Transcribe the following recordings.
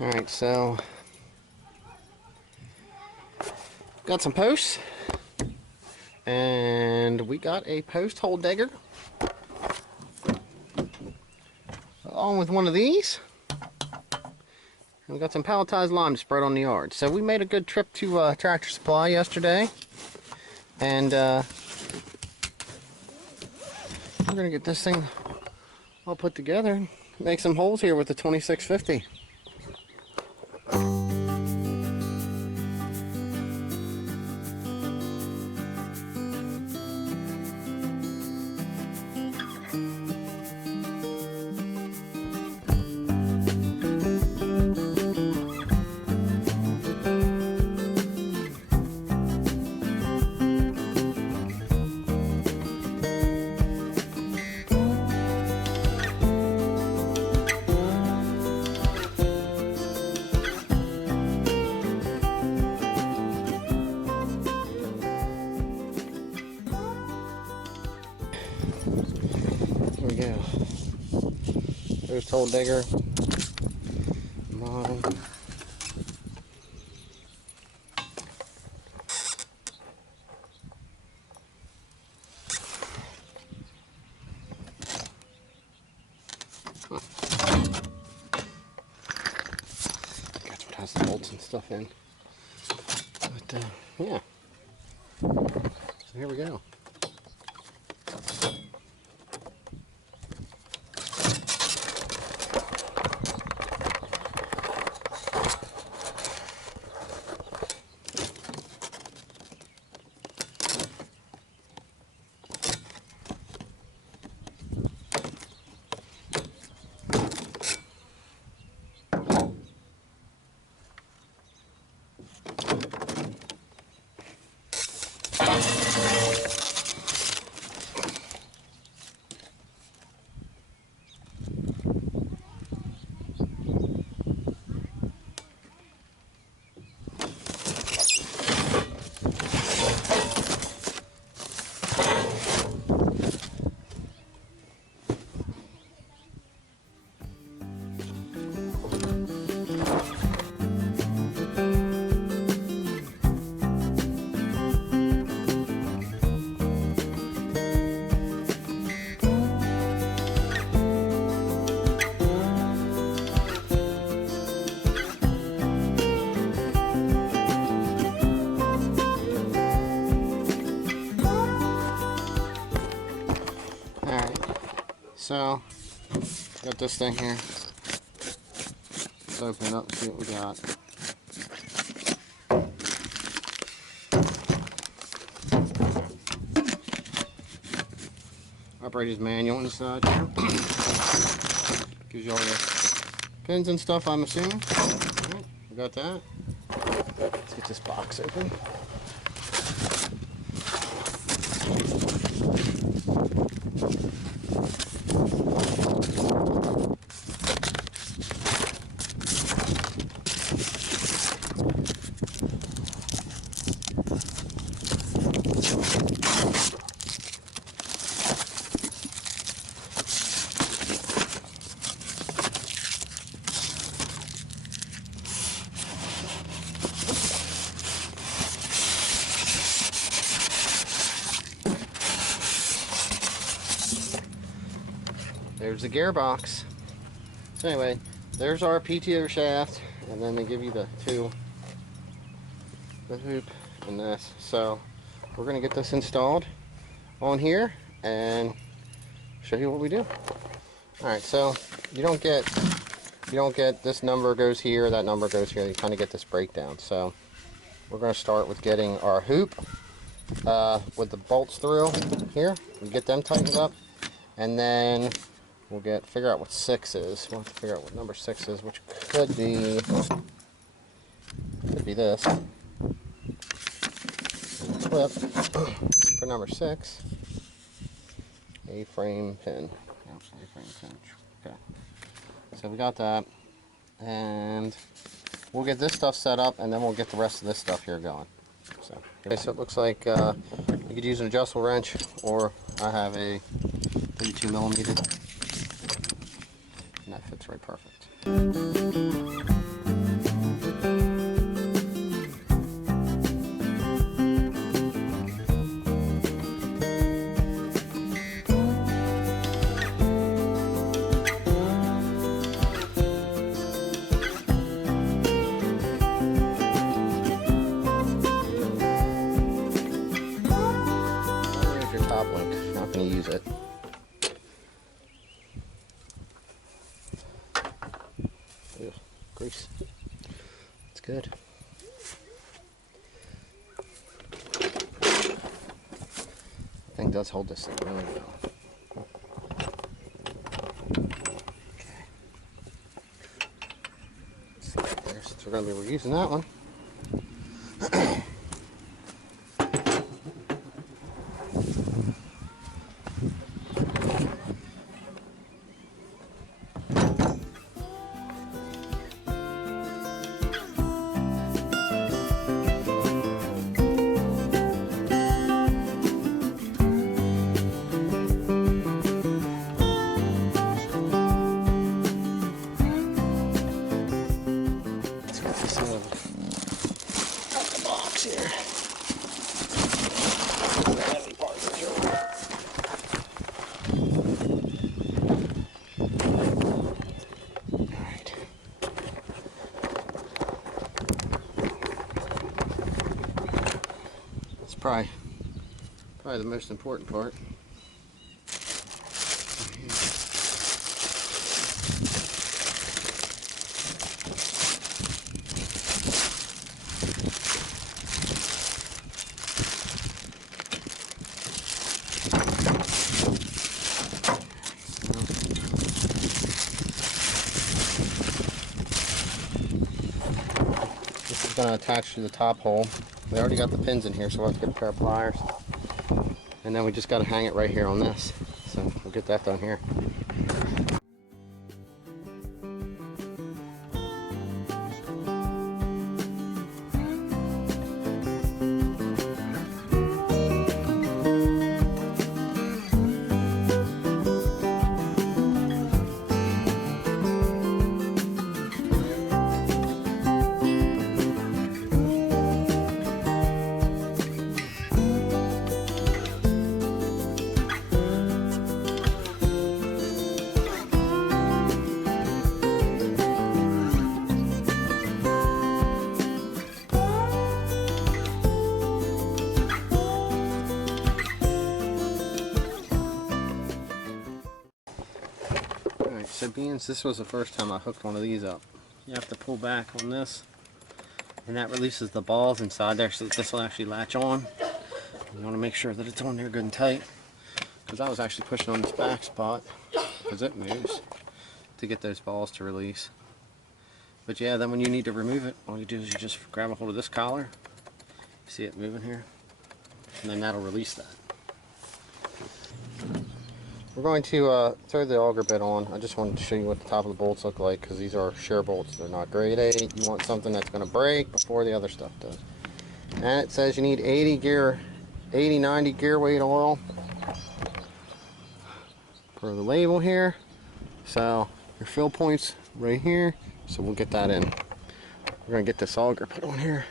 Alright, so got some posts, and we got a post hole digger along with one of these, and we got some palletized lime spread on the yard. So we made a good trip to Tractor Supply yesterday, and we're gonna get this thing all put together, make some holes here with the 2650. Here we go. There's hole digger. Mine. That's what has the bolts and stuff in. But yeah. So here we go. So, got this thing here. Let's open it up and see what we got. Operator's manual inside here. Gives you all your pins and stuff, I'm assuming. Alright, we got that. Let's get this box open. There's the gearbox. So anyway, there's our PTO shaft, and then they give you the hoop and this. So we're gonna get this installed on here and show you what we do. All right, so you don't get this number goes here, that number goes here. You kind of get this breakdown. So we're gonna start with getting our hoop with the bolts through here. We get them tightened up, and then we'll figure out what 6 is. We'll have to figure out what number 6 is, which could be this. Clip for number 6. A-frame pin. Yep, A-frame pin. Okay. So we got that, and we'll get this stuff set up, and then we'll get the rest of this stuff here going. So, okay, so it looks like you could use an adjustable wrench, or I have a 32mm. And that fits right perfect. grease. It's good. That thing does hold this thing really well. Okay. Let's see right there, since we're going to be reusing that one. Probably the most important part. This is going to attach to the top hole. We already got the pins in here, so we'll have to get a pair of pliers. And then we just got to hang it right here on this. So we'll get that done here. So beans, this was the first time I hooked one of these up. You have to pull back on this, and that releases the balls inside there, so this will actually latch on. You want to make sure that it's on there good and tight, because I was actually pushing on this back spot, because it moves, to get those balls to release. But yeah, then when you need to remove it, all you do is you just grab a hold of this collar. You see it moving here? And then that'll release that. We're going to throw the auger bit on. I just wanted to show you what the top of the bolts look like, because these are shear bolts. They're not grade 8. You want something that's going to break before the other stuff does. And it says you need 80-90 gear weight oil for the label here. So your fill point's right here. So we'll get that in. We're going to get this auger put on here.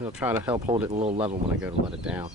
It'll try to help hold it a little level when I go to let it down.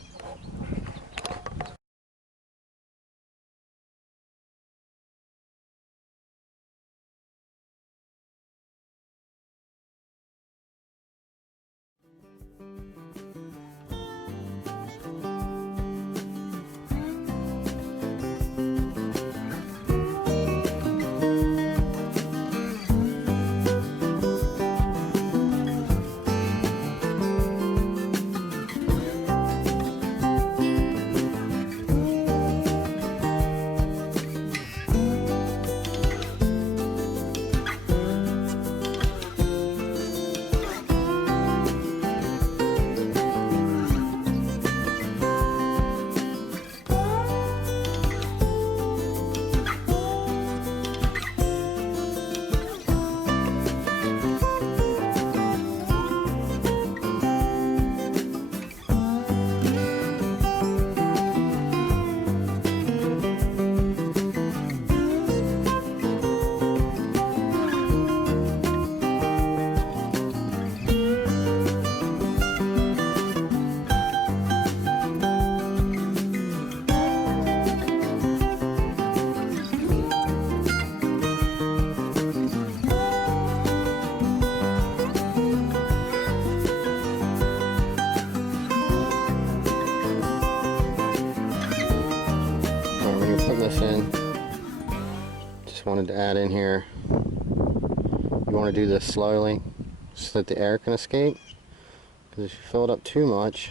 In. Just wanted to add in here You want to do this slowly so that the air can escape, because if you fill it up too much,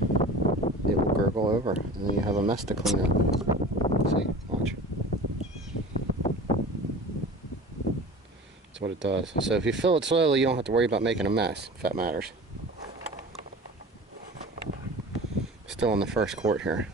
it will gurgle over, and then you have a mess to clean up. See, watch. That's what it does. So if you fill it slowly, you don't have to worry about making a mess, if that matters. Still in the first quart here.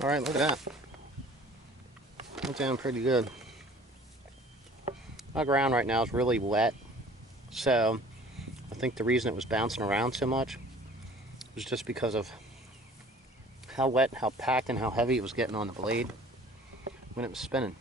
Alright, look at that. Went down pretty good. My ground right now is really wet, so I think the reason it was bouncing around so much was just because of how wet, how packed, and how heavy it was getting on the blade when it was spinning.